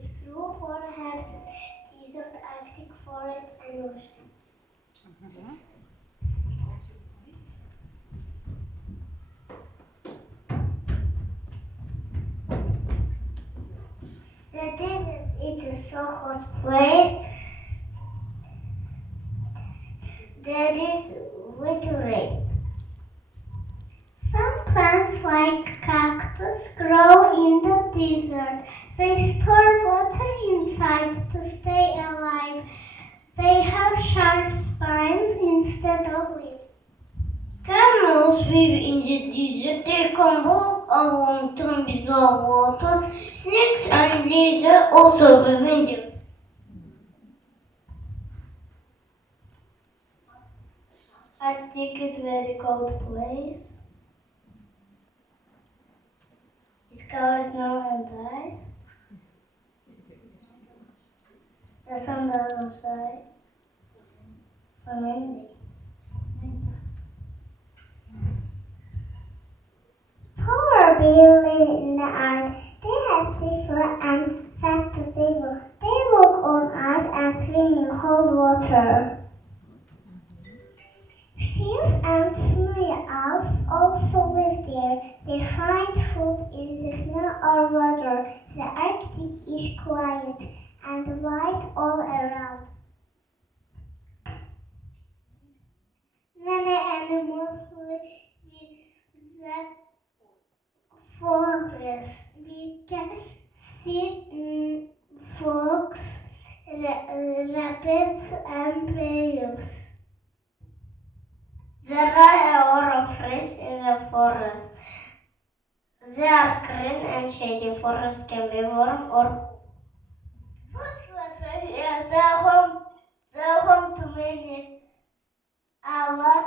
If true for have is of active for animals. The desert is a so hot place. There is little rain. Some plants like cactus grow in the desert. They store water inside to stay alive. They have sharp spines instead of leaves. Camels live in the desert. They can walk along tombs of water. Snakes and lizards also live in them. Arctic is a very cold place. It covers snow and ice. The sun doesn't shine for many days. Polar bears live in the earth. They have stiffer and fat to stable. They walk on ice and swim in cold water. Seals and snails also live there. They find food in the snow or water. The Arctic is quiet and white all around. Many animals live in the forest. We can see fox, rabbits, and bears. There are a lot of trees in the forest. They are green and shady. Forests can be warm or they are home to many other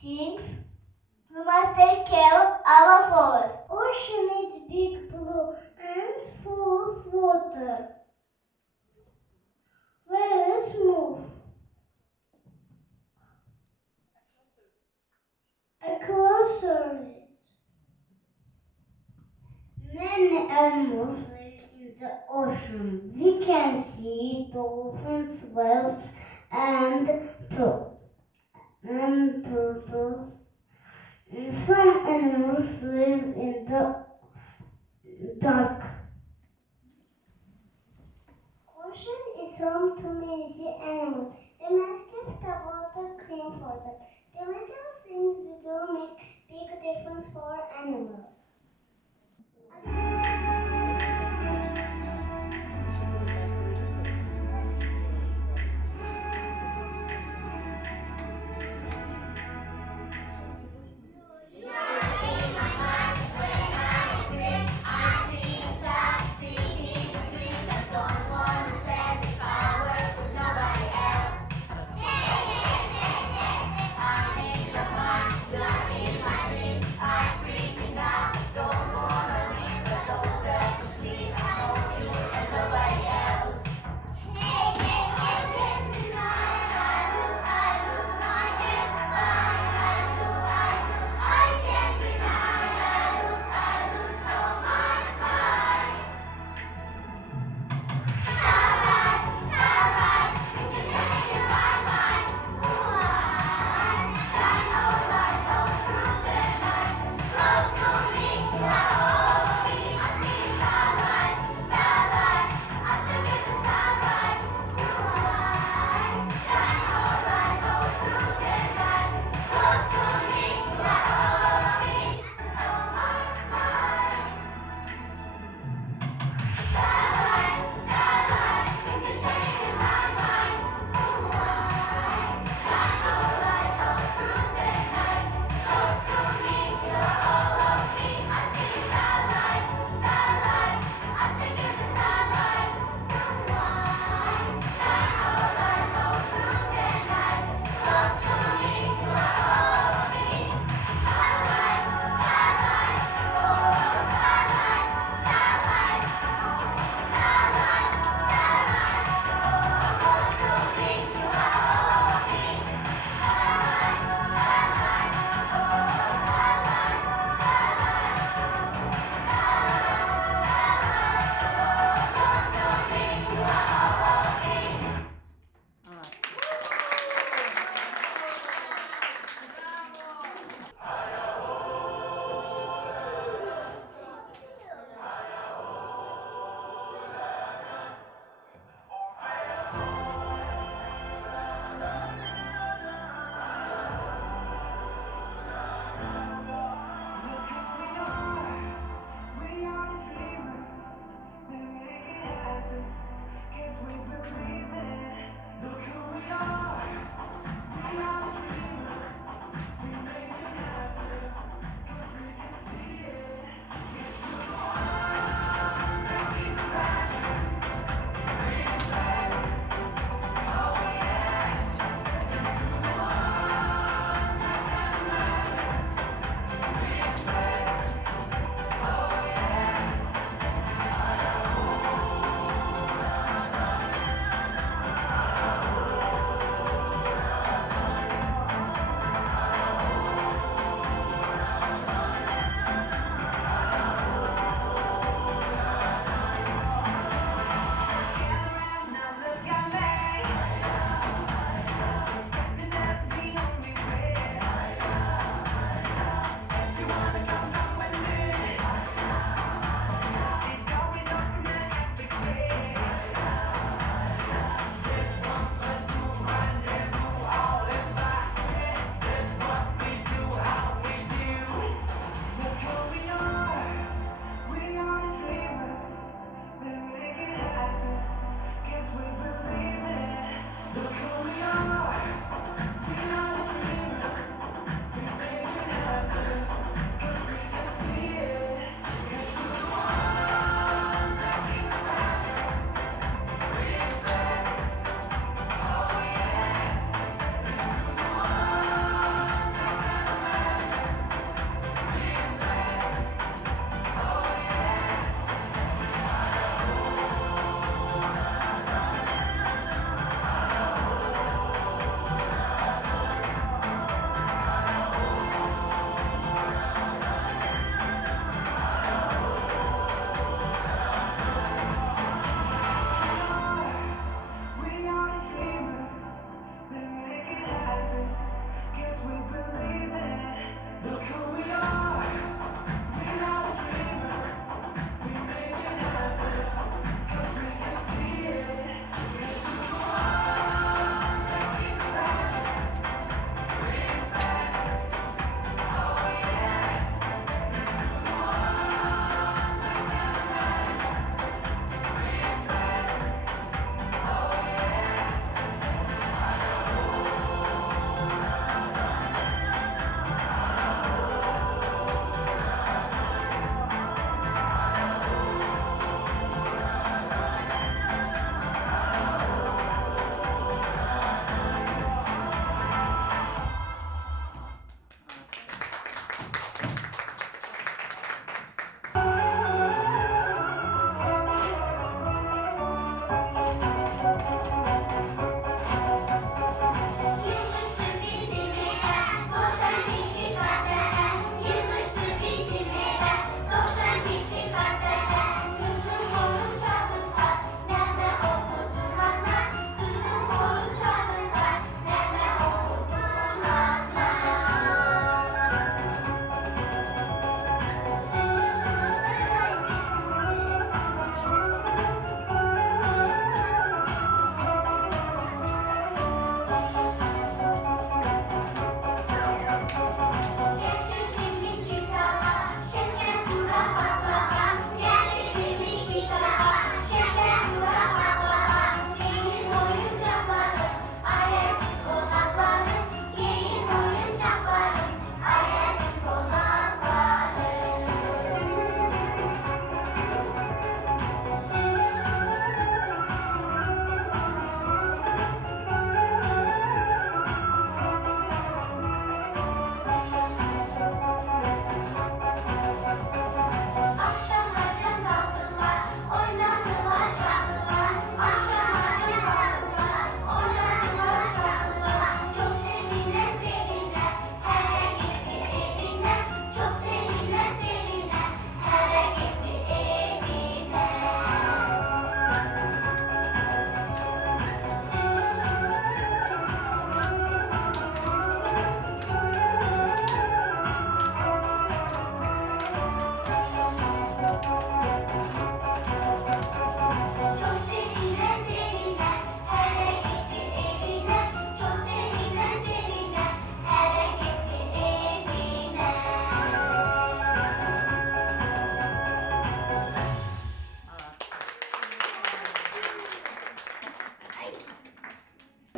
things. We must take care of our forests. Ocean is big, blue, and full of water. Very smooth. Across it. Many animals live in the ocean. We can see dolphins, whales, and turtles. Some animals live in the dark. Ocean is home to many sea animals. We must keep the water clean for them. The little things we do make big difference for animals. I'm in the pond, you're in my dreams, I'm freaking out.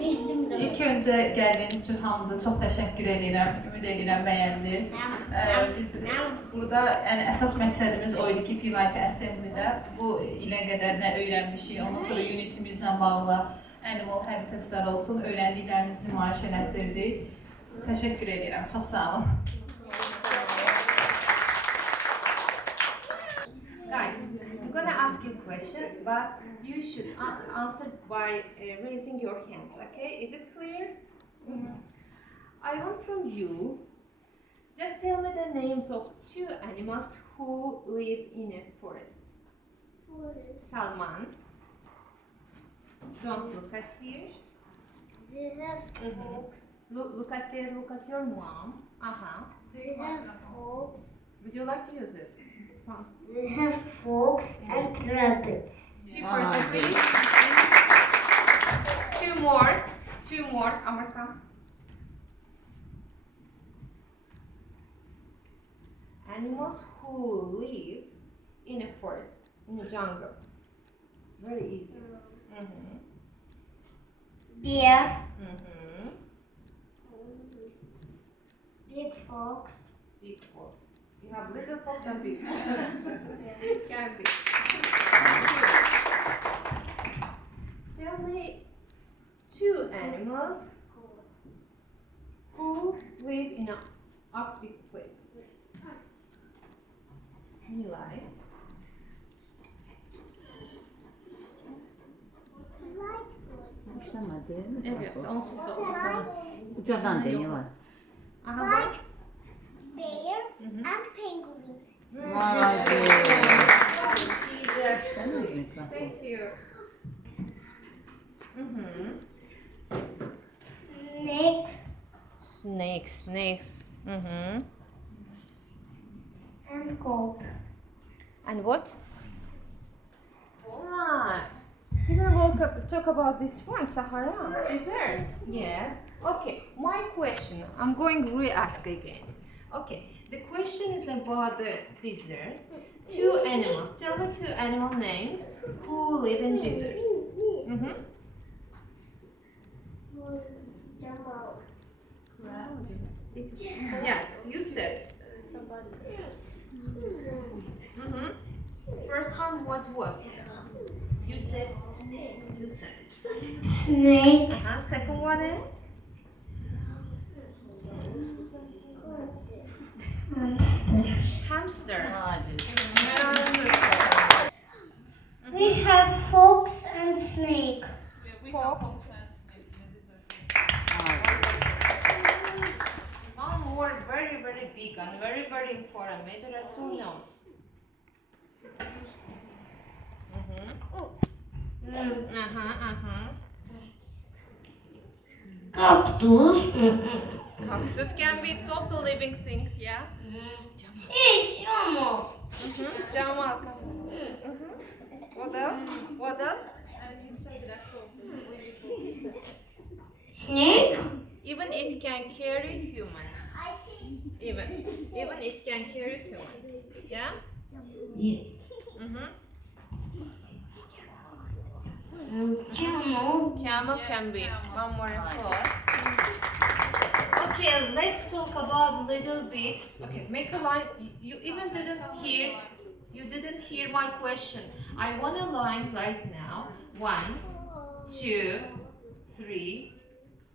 İlk öncə gəldiyiniz üçün hamınıza çox təşəkkür edirəm. Ümid edirəm bəyəndiniz. Biz burada əsas məqsədimiz o idi ki, PYP Assembly'də bu ilə qədər nə öyrənmişik, ondan sonra unitimizlə bağlı animal habitatlar olsun, öyrəndiklərimizi nümayiş elətdirdik. Təşəkkür edirəm, çox sağ olun. Guys, I'm gonna ask you a question, but you should answer by raising your hands, okay? Is it clear? I want from you, just tell me the names of two animals who live in a forest. Salman. Don't look at here. We have fox. Look at there, look at your mom. We have fox. Would you like to use it? It's fun. We have fox and rabbits. Super happy. Two more, America. Animals who live in a forest, in a jungle. Very easy. Bear. Big fox. Big fox. You have little fox and big fox. Can be. Tell me two animals who live in an active place. Nilay. Başlamadı. Evet, onsuz da olur. Ucadan deniyorlar. Aha, bak. Bear and penguin. Vay be. Güzel. Sen mi yedin? Thank you. Snakes. And goat. And what? We're gonna talk about this one, Sahara dessert. Yes. Okay. My question. I'm going to re-ask again. Okay. The question is about the desert. Two animals. Tell me two animal names who live in desert. Jamal. Yes, you said. First one was what? You said snake. You said. Snake. Second one is? Hamster. Hadi. We have fox and snake. Fox. One word very, very big and very, very important. Maybe Rasul knows. Cactus. Cactus can be, it's also a living thing, yeah? Hey, Jamal. Jamal. What else? What else? Snake. Even it can carry human. Even it can carry human. Yeah? Camel can be. One more thought. Okay, let's talk about a little bit. Okay, make a line. You even didn't hear. You didn't hear my question. I want a line right now. 1, 2, 3.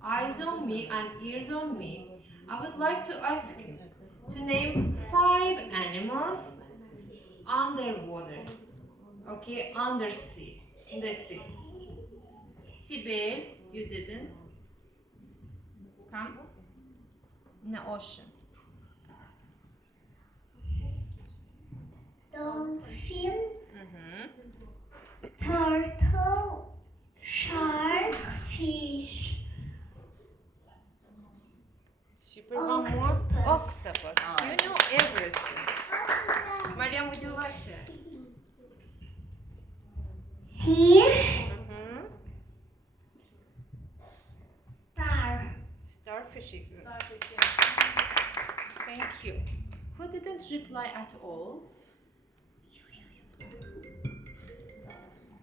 Eyes on me and ears on me. I would like to ask you to name 5 animals underwater. Okay, under sea, in the sea. Sibel, you didn't. Come. In the ocean. Dolphin. Turtle. Shark. Fish. Super, one more. Octopus. You know everything. Mariam, would you like to? Fish. Star. Starfish. Thank you. Who didn't reply at all?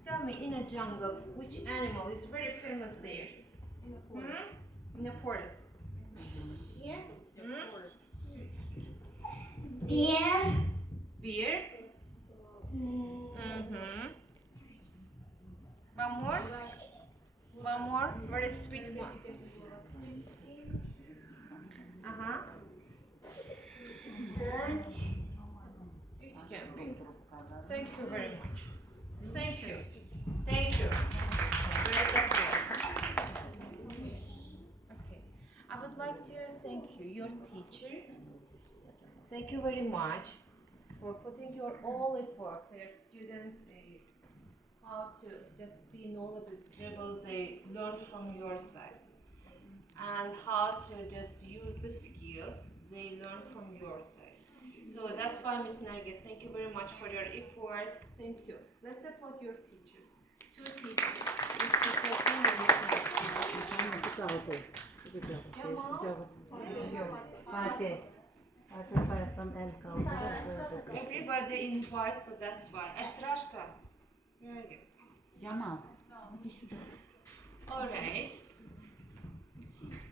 Tell me, in a jungle, which animal is very famous there? In the forest. Beer. Beer. One more. One more. Very sweet ones. Dutch. It can be. Thank you very much. Thank you. Thank you. Very good. Okay. I would like to thank you, your teacher. Thank you very much for putting your all effort to your students how to just be knowledgeable, they learn from your side. And how to just use the skills they learn from your side. So that's why Miss Nergis, thank you very much for your effort. Thank you. Let's applaud your teachers. Two teachers. Everybody invites, so that's why. Esrashka. Very good. Jamal. Alright.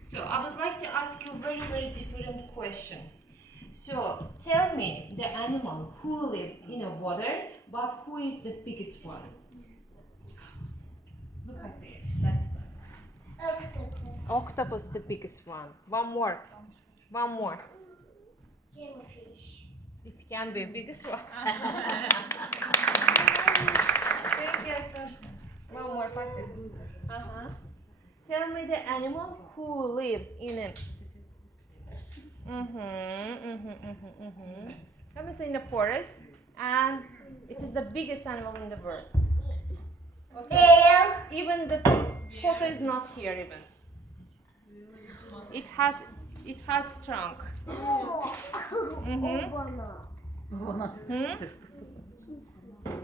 So I would like to ask you a very, very different question. So tell me the animal who lives in a water, but who is the biggest one? Look at there. That's Octopus. octopus, the biggest one. One more. One more. Jellyfish. It can be biggest one. Thank you, sir. One more, Fatih. Tell me the animal who lives in a. Let me say in the forest, and it is the biggest animal in the world. Okay. Bear. Even the photo is not here. Even it has trunk.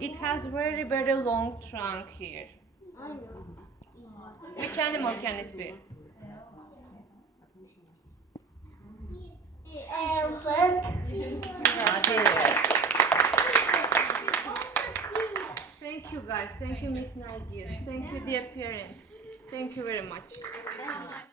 It has very, very long trunk here. Which animal can it be? Elephant. Thank you guys. Thank you Miss Nergis. Thank you dear parents. Thank you very much.